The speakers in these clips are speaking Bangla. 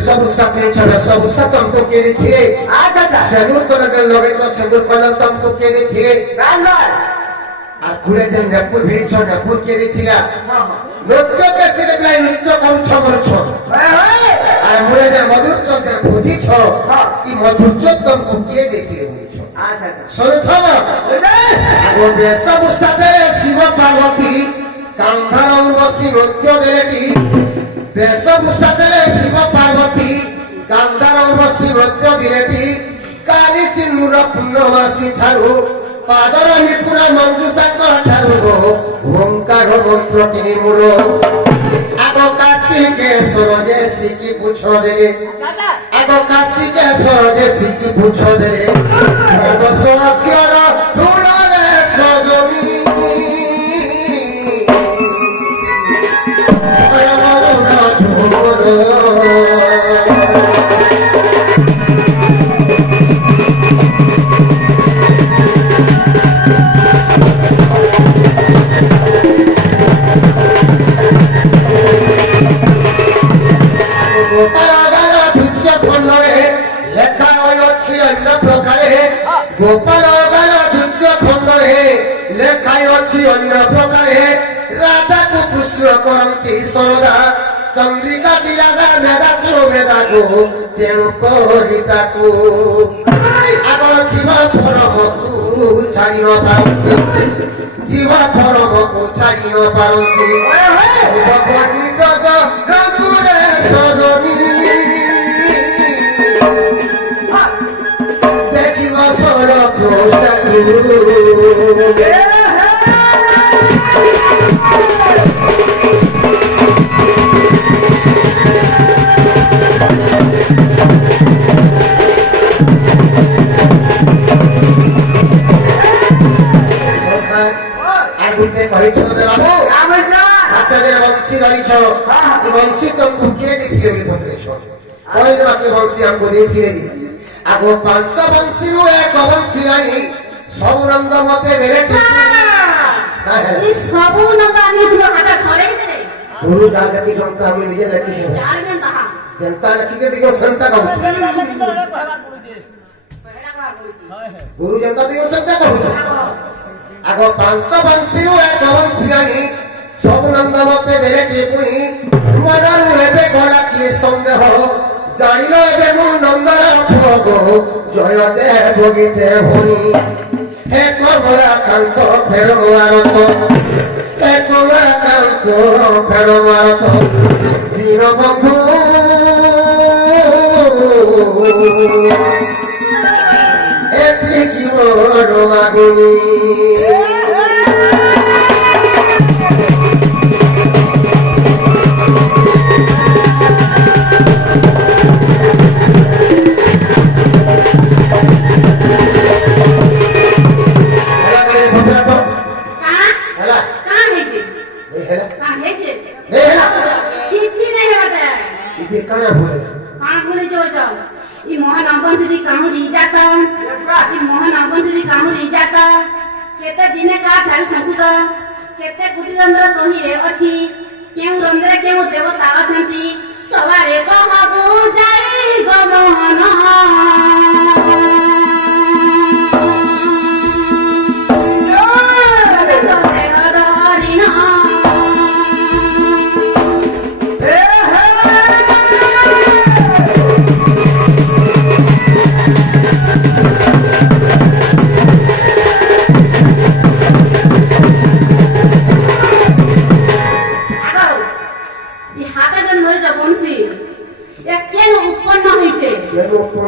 सब साथी सब सतम तो केरी थे सेदूर को लगन लगे तो सेदूर को तम तो केरी थे আর ঘুরে যে নেপুর ভিড়ছ নেপুর কেরি থিলা নৃত্য কে শিখে নৃত্য করছ করছ আর মুড়ে যে মধুর চন্দ্র বুঝিছ কি মধুর চন্দ্র কে দেখিয়ে বুঝছ শুনুথব আগো বেশবু সাথে শিব পার্বতী কান্ধার বসি নৃত্য দেবী বেশবু সাথে শিব পার্বতী কান্ধার বসি নৃত্য দেবী কালী সিন্ধুর পূর্ণবাসী ঠারু পাদর নিপুণ মঞ্জুষা ঠারু ওঙ্কার মন্ত্র তিনি মূল আগ কার্তিকেশ্বর যে শিখি পুছ দেলে আগ কার্তিকেশ্বর যে শিখি পুছ দেলে দশ অক্ষর ফুলরে সজনী গোপাল যুদ্ধ খণ্ডরে লেখায় অছি অন্য প্রকারে রাধাকু পুষ্প করন্তি সরদা চন্দ্রিকাটি রাধা মেধা শুনো মেধা গো তেণু করি তাকু আগ জীবা পরমকু ছাড়ি ন পারନ୍ତି জীবা পরমকু ছাড়ি ন পারନ୍ତି বর্ণিত রঘুরে সজনী বংশী তমকু কে দেখিয়ে পত্রেছ বংশী আমকু দেখিয়ে দিয়ে আগ পাঞ্চ বংশীরু এক বংশী আনি সবু নন্দ মতে দেলে এই সবু নন্দ আনি দিল হাতে ধরে গেছে রে গুরু জাগতি জন্তা আমি নিজে লিখিছি জানেন তাহা জনতা লিখি কে দিও সন্তা কও গুরু জনতা দিও সন্তা কও আগ পাঞ্চ বংশীরু এক বংশী আনি সবু নন্দ মতে দেলে টিপুনি মরারু হেবে গলা কি সন্দেহ জানিল এবে মু নন্দর ভোগ জয় দেব গীতে ভুনি হে কমলা কান্ত ফের আরত হে কমলা কান্ত ফের আরত দীন বন্ধু এতিকি মোর মাগুনি देवता अछंती सवारे कहबो जाई गमन কেন উৎপন্ন হয়েছে কেন কোন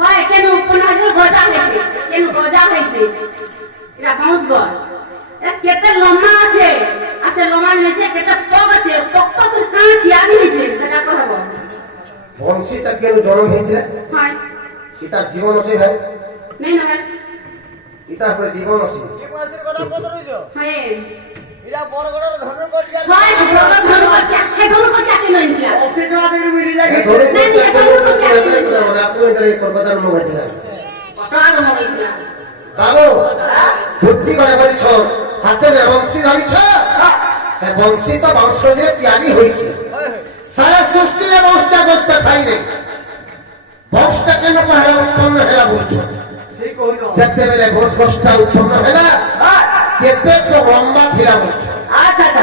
হয় কেন উৎপন্ন হয়েছে গজা হয়েছে কেন গজা হয়েছে এটা বাউস গজ এটা কেতে লম্বা আছে আর সে লম্বা নিচে কেতে পক আছে পক পক করে কান কিয়ানি নিচে সেটা তো হবো বংশীটা কেন জন্ম হয়েছে হয় ইতার জীবন আছে ভাই নেই না ভাই ইতার পরে জীবন আছে কি মাসের কথা কত রইছো হয় এরা বড় বড় ধর্ম করিয়া হয় বড় ধরো করতে আখে ধরো করতে আকে নই কিয়া অসিটা দিয়ে মিলি যায় ধরে আপনি এই কলকাতার লোক আছেন প্রাণ হয়ে গিয়া বাবু বুদ্ধি করে বলছ হাতে বংশী ধরিছ বংশী তো বংশজে তিয়ারি হয়েছে সারা সৃষ্টির বংশটা করতে খাই নাই বংশটা কেন পহেলা উৎপন্ন হেলা বলছ সেই কইলো যেতেবেলে বংশটা উৎপন্ন হেলা কেতে তো লম্বা ছিলা বলছ আচ্ছা আচ্ছা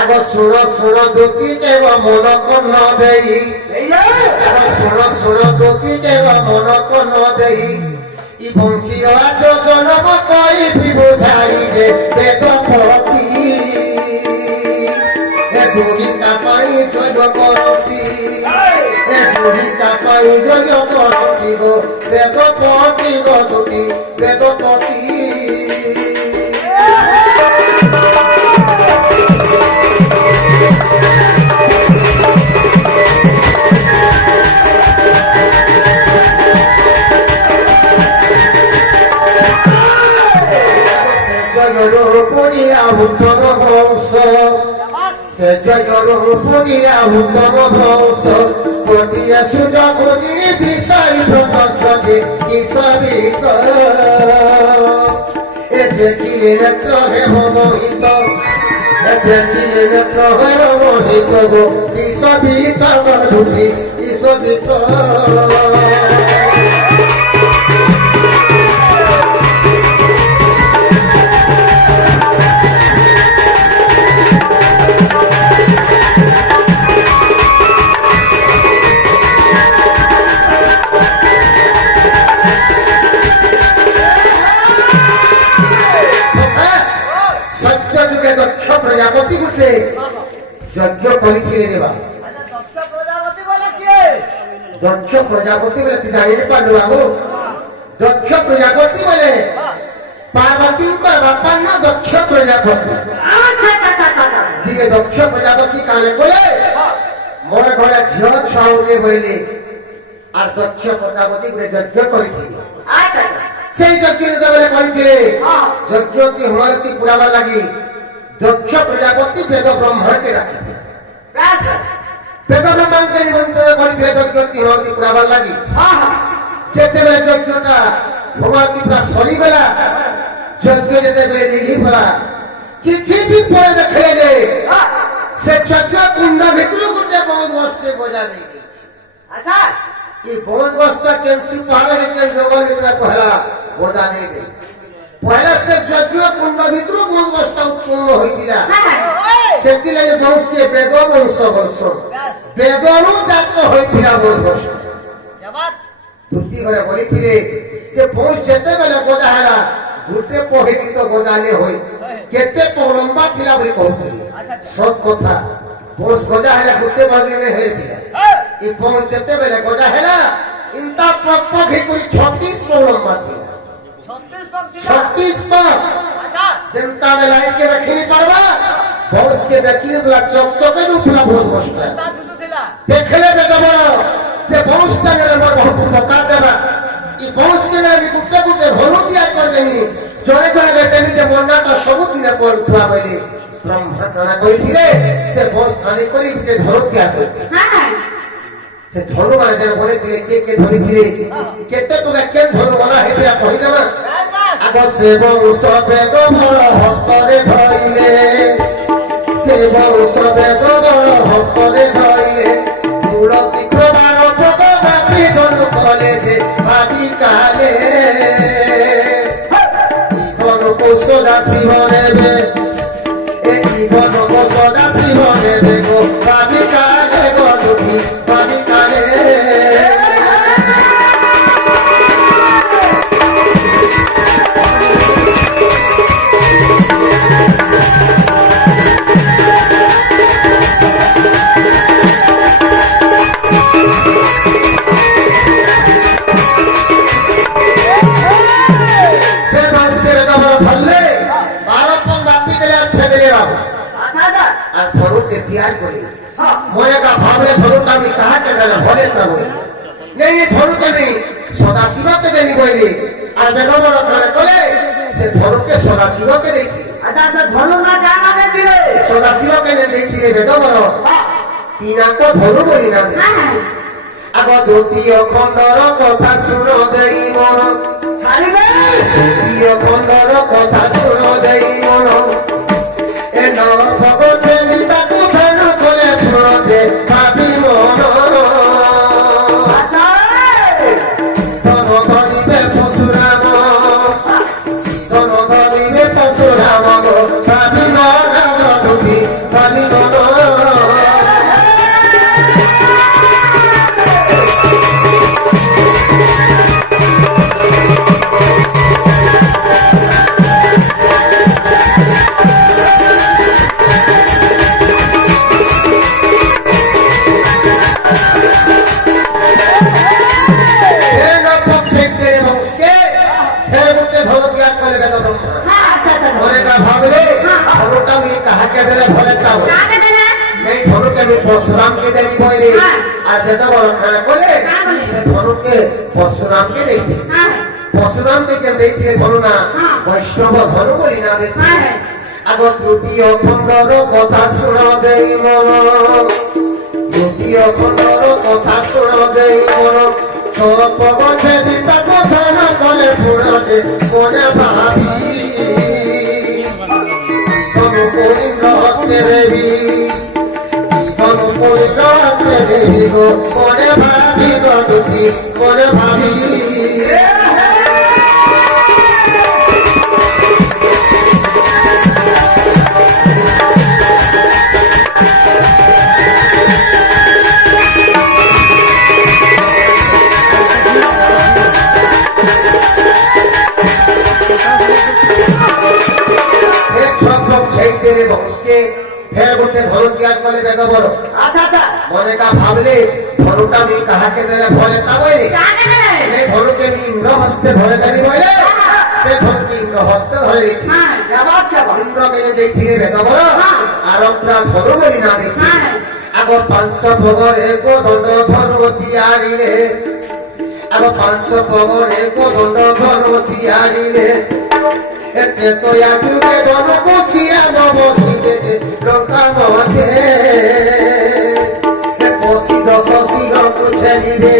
আগ শুণ শুণ দুটি কেব মন কর্ণ দেই এই আগ শুণ শুণ দুটি কেব মন কর্ণ দেই ই বংশী আজ জনম কই বুঝাই যে বেদপতি এ দুই কাপাই জয় করতি এ দুই কাপাই জয় করতি গো বেদপতি গো দুটি বেদপতি উত্তম বংশ সে জয়র পুরিয়া উত্তম বংশ গোটিয়ে সুযোগ দিশাই প্রত্যক্ষ হিসাবিত এ দেখিলে নেত্র হেব মোহিত এ দেখিলে নেত্র হেব মোহিত গো হিসাবিত মধুতি হিসাবিত প্রজাপতি গুটে যজ্ঞ করিছিলে রে বাবু দক্ষ প্রজাপতি বলে কি দক্ষ প্রজাপতি বলে তুই জানি পারলু বাবু দক্ষ প্রজাপতি বলে পার্বতীঙ্কর বাপার না দক্ষ প্রজাপতি আচ্ছা আচ্ছা আচ্ছা দিকে দক্ষ প্রজাপতি কানে বলে মোর ঘরে ঝিও ছাউলে বইলে আর দক্ষ প্রজাপতি বলে যজ্ঞ করিছিলে আচ্ছা সেই যজ্ঞ যেତେବେଳେ করিছিলে যজ্ঞটি হমারতি পুরাবার লাগি দক্ষ প্রজাপতি বেদ ব্রহ্মকে রাখিছে বেদ ব্রহ্মাকে নিমন্ত্রণ করিଥିଲେ যজ্ঞটি হমারতি পুরাবার লাগি যেତେବେଳେ যজ্ঞটা হমারতি পুরা সরিগলা যজ্ঞ যেতেବେଳେ লিখি পড়া କିଛି ଦିନ ପରେ ଦେଖିଲେ ସେ ଯজ্ञ କୁଣ୍ଡ ଭିତରୁ ଗୋଟେ ବହୁତ ଗୋଷ୍ଠୀ ବଜା ଦେଇଯାଇଛି আচ্ছা ଏ ବହୁତ ଗୋଷ୍ଠୀ କେମିତି ପାହାଡ଼ ଭିତରେ ଜଙ୍ଗଲ ଭିତରେ ପହଲା ବଜା ଦେଇଦେଇ ପହଲା ସେ ଯଜ୍ଞ କୁଣ୍ଡ ଭିତରୁ ବହୁତ ଗୋଷ୍ଠୀ ଉତ୍ପନ୍ନ ହୋଇଥିଲା ସେଥିଲାଗି ବଂଶକେ ବେଦ ବଂଶ ବର୍ଷ ବେଦରୁ ଜାତ ହୋଇଥିଲା ବହୁତ ଗୋଷ୍ଠୀ ଧୁତି ଘରେ ବଳିଥିଲେ ଯେ ବଂଶ ଯେତେବେଳେ ଗଜା ହେଲା ଗୋଟେ ପହିକି ତ ଗଜାଲେ ହୋଇ କେତେ ଲମ୍ବା ଥିଲା ବୋଲି କହୁଥିଲି ସତ କଥା ବଂଶ ଗଜା ହେଲା ଗୋଟେ ବଗିରେ ହେଇଥିଲା ଏ ବଂଶ ଯେତେବେଳେ ଗଜା ହେଲା ଇନ୍ତା ପକ୍ ହେଇକରି 36 ଲମ୍ବା ଥିଲା 36 ପକ୍ ଯେନ୍ତା ବେଳେ ଲାଇଟ୍ କେ ରଖିନି ପାରବା ବଂଶ କେ ଦେଖିଲେ ତୁଲା ଚକ ଚକ ଉଠିଲା ବହୁତ କଷ୍ଟ ଦେଖିଲେ ବେଦବର যে বংশটা গেলে মোর বহুত উপকার দেবা এই বংশ গেলে আমি গুটে গুটে ধনু দিয়া করদেমি জনে জনে বেতেমি যে মন্নাটা সবু দিনে পড়ুয়া বলে ব্রহ্মা কানা করিছিলে সে বংশ আনি করি গুটে ধনু দিয়া করিছিলে সে ধনু মানে যেন বলেছিলে কে ধরিছিলে কেতে তোকে কেন ধনু বলা হয়েছিল কহি দেবা আগ সে বংশ বেদ বড় হস্তরে ধরিলে সে বংশ বেদ বড় হস্তরে ধরিলে মূলতি প্রমাণ ভগবাপি ধনু কলেজে ভাবি কালে ধনুকু সদা শিব নেবে এই ধনুকু সদা শিব নেবে গো ভাবি কালে গো দুঃখী ভাবি কালে বই নেই ধনুকে নেই সদাশিবকে দেনি বইলি আর বেগমর ওখানে কলে সে ধনুকে সদাশিবকে দেখি আচ্ছা সে ধনু না কানা দে দিলে সদাশিবকে নে দেখি রে বেগমর পিনাক ধনু বলি না হ্যাঁ হ্যাঁ আগ দ্বিতীয় খণ্ডর কথা শুন দেই মন ছাড়িবে দ্বিতীয় খণ্ডর কথা শুন দেই মন এ নভগতে তাকু ধনু কলে পুরতে ভাবি মন আচ্ছা ধন ধরিবে পশুরাম ধন ধরিবে পশুরাম গো ভাবি মন দুটি ভাবি মন परशुरामকে দেবী বলে আর বেটা বড় খানা বলে সে ধনুকে পরশুরামকে দেইছে পরশুরামকে কেন দেইছে ধনু না বৈষ্ণব ধনু বলি না দেইছে আগ তৃতীয় খণ্ডর কথা শুন দেই মন তৃতীয় খণ্ডর কথা শুন দেই মন তোর পগছে দিতা কথা না বলে পুরতে মনে ভাবি ধনু করিম হস্তে দেবী ধনু পরিত্রাতে দেবী গো মনে ভাবি গো দুঃখী মনে ভাবি ভাবলে ধনুটা আমি কাহাকে দেলে ভরে তা বলে ধনুকে আমি ইন্দ্র হস্তে ধরে দেবি বলে সে ধনুকে ইন্দ্র হস্তে ধরে দিচ্ছি ইন্দ্রকে দেখি বেদা বল আর ধনু বলি না দেখি আগ পাঁচ ভোগরে কোদণ্ড ধনু তিয়ারিলে আগ পাঁচ ভোগরে কোদণ্ড ধনু তিয়ারিলে এতে তো আগুকে ধনু কুশিয়া নবধিবে লঙ্কা মধ্যে পশিদ শশির পুছে দিবে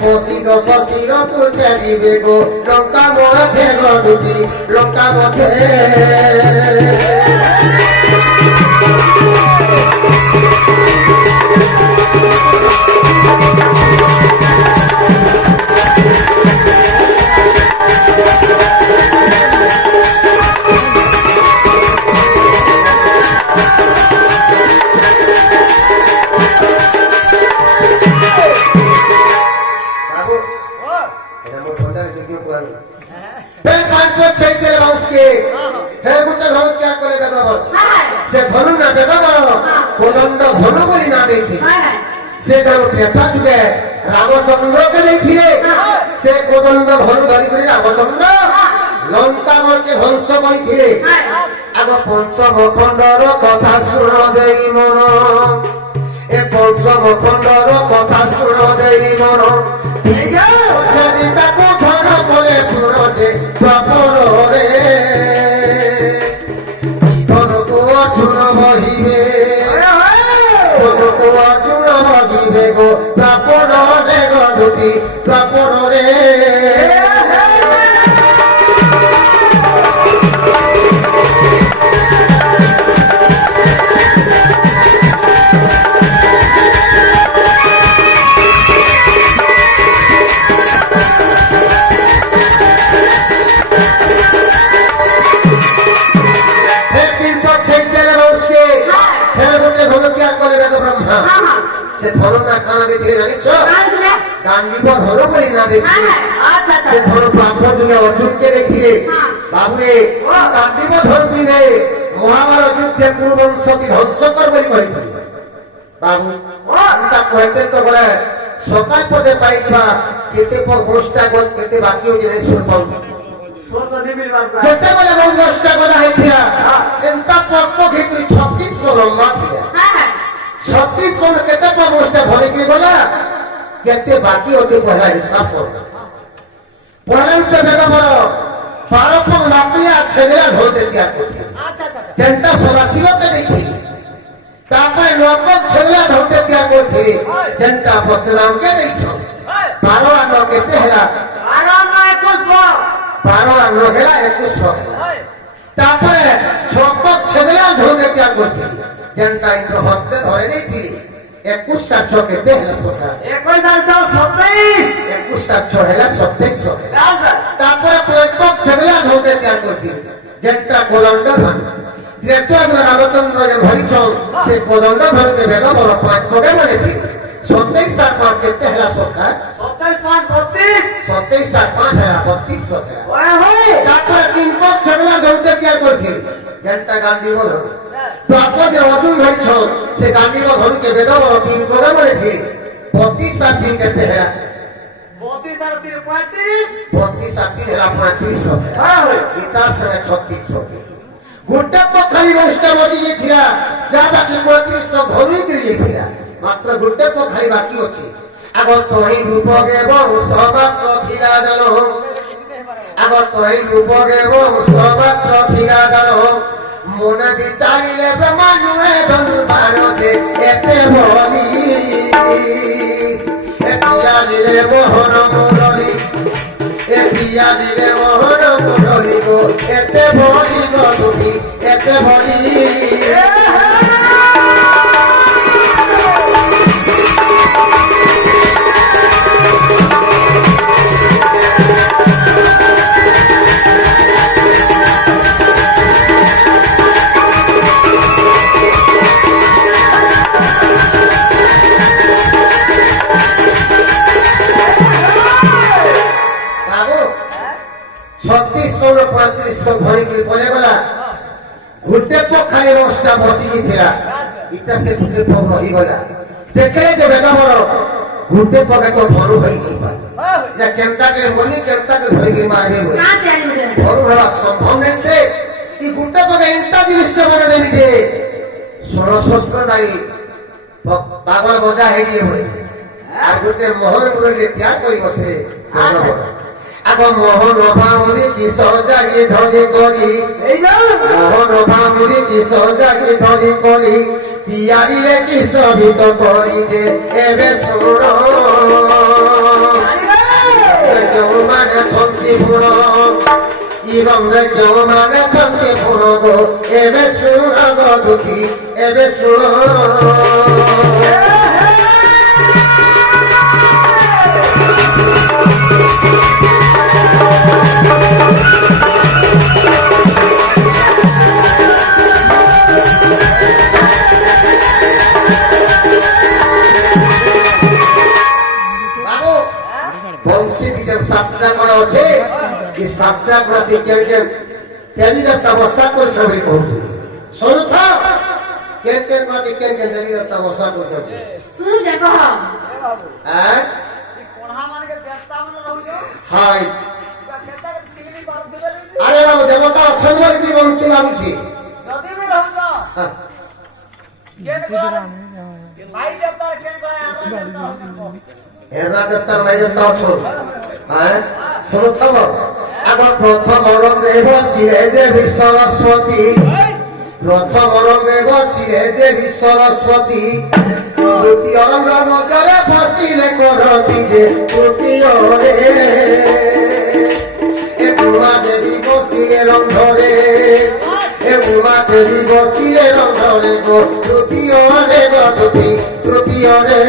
পশিদ শশির পুছে দিবে গো লঙ্কা মধ্যে গো দুটি লঙ্কা মধ্যে সে ধনু না বেদা বড় কোদণ্ড ধনু বলি না দেখছি সে ধনু ত্রেতা যুগে রামচন্দ্রকে দেখছিলে সে কোদণ্ড ধনু ধরি করে রামচন্দ্র লঙ্কাগড়কে ধ্বংস করিছিলে আগ পঞ্চম খণ্ডর কথা শুণ দেই মন এ পঞ্চম খণ্ডর কথা শুণ দেই মন তাকে ধন করে পুরতে প্রপরে বহিবে অর্জুন বহিবে গো তাপর রে গতি তাপর রে সে ধনু না খানা দেখে জানিস গান্ডীব ধনু বলি না দেখি সে ধনু বাবু যুগে অর্জুনকে দেখিলে বাবুরে গান্ডীব ধনু তুই রে মহাভারত যুদ্ধে কুরুবংশকে ধ্বংস কর বলি কইছিল বাবু তা কইতে তো বলে সকাল পথে পাইবা কেতে পর গোষ্ঠা গত কেতে বাকি ও জিনিস শুনপাম যেতে বলে বহু দশটা গলা হয়েছিল এন্তা পক্ষ তুই 36 লম্বা ছিল 36 मन केते पमोस्टा धरि के गला केते बाकी होते पहला हिसाब करना पहला तो बेगा बरो 12 पम लापिया छगरा धो देतिया कोथि जनता 86 के देखि तापर लोक छगरा धो देतिया कोथि जनता बसराम के देखो 12 आनो केते हेला 12 आनो हेला 21 तापर छपक छगरा धो देतिया कोथि जनता इंद्र हस्ते धरे देथि 21 साक्षो केते हेला सोखा 21 27 21 साक्षो हेला 27 तापर प्रत्येक छगला धोके त्याग करथि जनता कोदंड धन त्रेतुआ रामचंद्र जे भरिछो से कोदंड धन के वेद बर पांच पगे माने थी 27 सात पांच केते हेला सोखा 27 5 32 27 सात पांच हेला 32 सोखा ओए होए तापर तीन पग छगला धोके त्याग करथि जनता गांधी बोल तो आपको जे अर्जुन भरिछो से गांधी को धन के वेद बर तीन पगे माने थी 32 सात दिन केते हेला 32 और 35 32 सात दिन हेला 35 सोखा हां होए इतार से 36 सोखा गुड्डा पोखरी नष्ट बजी थिला जा बाकी 35 तो धनी दिए थिला मात्र गुड्डा पोखरी बाकी अछि आगो तोही रूपगे बहुसमात्र थिला जनो आगो तोही रूपगे बहुसमात्र थिला जनो मन विचारिले ब्रह्मानुए धनु भारते एते बोली एतिया दिले मोहन मुरली एतिया दिले मोहन मुरली गो एते बोली गो दुखी एते बोली धरी के पले गला गुड्डे पोखरी नष्टा बची थिला इता से गुड्डे पोख रही गला देखले जे बेगा बरो गुड्डे पोखे तो धनु होई नहीं पा या केंता के मनी केंता के धरी के मारने होई कहां तैयारी हो जाए धनु हवा संभव नहीं से ई गुड्डे पोखे इंता दृष्ट बने देबी जे सोनो शस्त्र नाही पागल मजा है ये होई आ गुड्डे मोहन मुरली त्याग करी बसे आगो मोहन भामुनी की सौजारी धनी करी এই যাও मोहन भामुनी की सौजारी धनी करी तियारी रे की सबित करी दे एबे सुनो जो माने छंती पुरो इरम रे जो माने छंती पुरो गो एबे सुनो गो दुखी एबे सुनो বংশী দিকে সাতটা করা আছে এই সাতটা করাতে কেন কেন তেনি দত্তা বসা করছ বলি কହୁଛୁ শুনু থা কেন কেন করাতে কেন কেন তেনি দত্তা বসা করছ सुनु जे कह আ কোণা মানে দেবতা মানে রহুছো হাই কেতা সিগনি পারু দিবে আরে বাবু দেবতা অছন বলি কি বংশী লাগুছি যদি भी রহুছো হ্যাঁ কেন করে ভাই দেবতা কেন করে আমরা দেবতা এরা দত্তা নাই দত্তা অছন হ্যাঁ শুনু থাম আগ প্রথম রঙ্গে বসিলে দেবী সরস্বতী প্রথম রঙ্গে বসিলে দেবী সরস্বতী দ্বিতীয় রঙ্গ মজরে বসিলে করতি যে তৃতীয় রে এ উমা দেবী বসিলে রঙ্গরে এ উমা দেবী বসিলে রঙ্গরে গো তৃতীয় রে গো তৃতীয় রে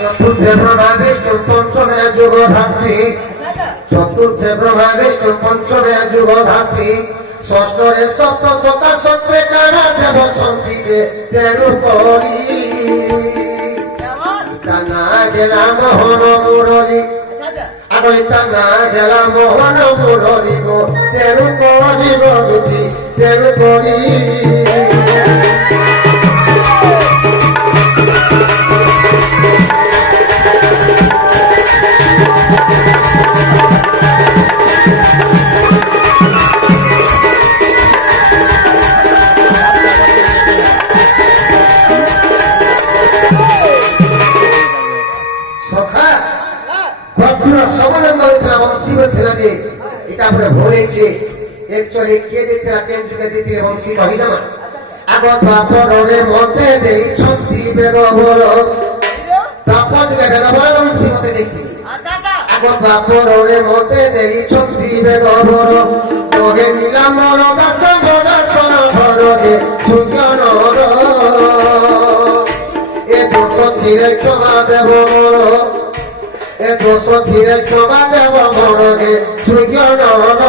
চতুর্থে ব্রহ্মা বিষ্ণু পঞ্চমে যুগ ধাত্রী চতুর্থে ব্রহ্মা বিষ্ণু পঞ্চমে যুগ ধাত্রী ষষ্ঠরে সপ্ত সতা সত্রে কারা দেব ছন্দিকে তেরু করি তা না গেলা মোহন মুরলী আগইতা না গেলা মোহন মুরলি গো তেরু করি গো দুটি তেরু করি সখা কখনো সমানন্দ হয়েছিল বংশী বলছিল যে এটা আমরা ভুলেছি একচুয়ালি কে দিতে কেন যুগে দিতে বংশী কহিদামা আগত বাপরে মতে ଦେଇଛନ୍ତି বেদ বল তাপর যুগে বেদ বল বংশী মতে দেখি আগত বাপরে মতে ଦେଇଛନ୍ତି বেদ বল তোরে নীলাম্বর দাস দাসন ঘরে সুজ্ঞানর এ দোষ ছিড়ে ক্ষমা দেব এ দোষ ছিড়ে ক্ষমা দেব মরগে সুজ্ঞানর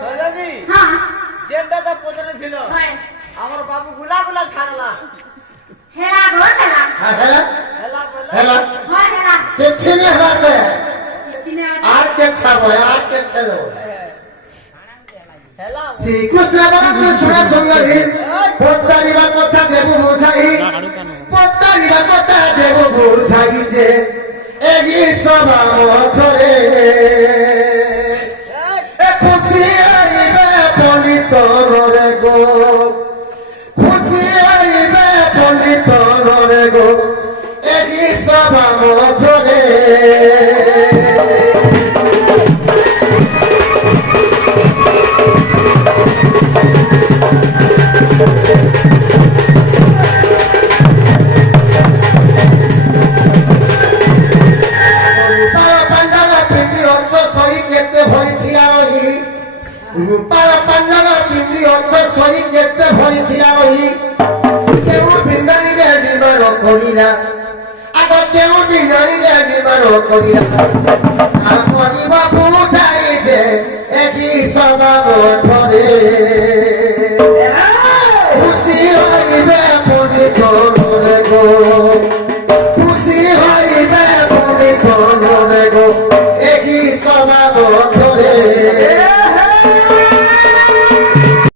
সজনী হ্যাঁ যেটা তো পদরে ছিল হয় আমার বাবু গুলা গুলা ছাড়লা হেলা গো হেলা হেলা বলে হেলা হয় হেলা কিছু নেই হাতে চিনে আর কে খাবো আর কে খেলো হেলা শ্রীকৃষ্ণ বলতে শুনে সুন্দরী পচারিবা কথা দেব বুঝাই পচারিবা কথা দেব বুঝাই যে এগি সভা মথরে এ খুশি হইবে পণ্ডিত নরে গো খুশি হইবে পণ্ডিত নরে গো এগি সভা মথরে রূপার পাঞ্জাল পিন্ধি অংশ সহি কেতে ভরি থিয়া রহি রূপার পাঞ্জাল পিন্ধি অংশ সহি কেতে ভরি থিয়া রহি কেউ বিন্দানিরে নির্মাণ করিলা আগ কেউ বিন্দানিরে নির্মাণ করিলা আর করিবা বুঝাই যে একই স্বভাব